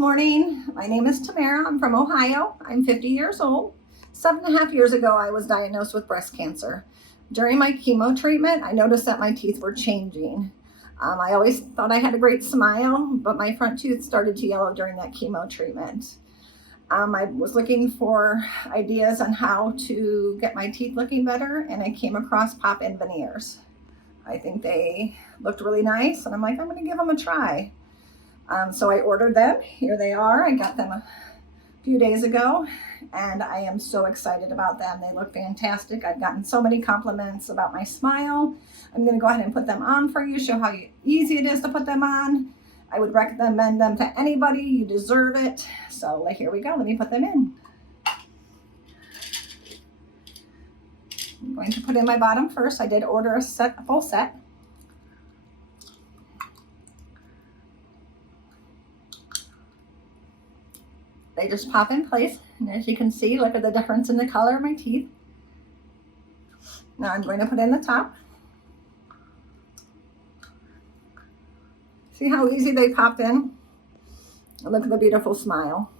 morning. My name is Tamara. I'm from Ohio. I'm 50 years old. 7.5 years ago, I was diagnosed with breast cancer. During my chemo treatment, I noticed that my teeth were changing. I always thought I had a great smile, but my front tooth started to yellow during that chemo treatment. I was looking for ideas on how to get my teeth looking better, and I came across Pop On Veneers. I think they looked really nice, and I'm like, I'm going to give them a try. So I ordered them. Here they are. I got them a few days ago, and I am so excited about them. They look fantastic. I've gotten so many compliments about my smile. I'm going to go ahead and put them on for you, show how easy it is to put them on. I would recommend them to anybody. You deserve it. So here we go. Let me put them in. I'm going to put in my bottom first. I did order a full set. They just pop in place, and as you can see, look at the difference in the color of my teeth. Now I'm going to put in the top. See how easy they pop in? And look at the beautiful smile.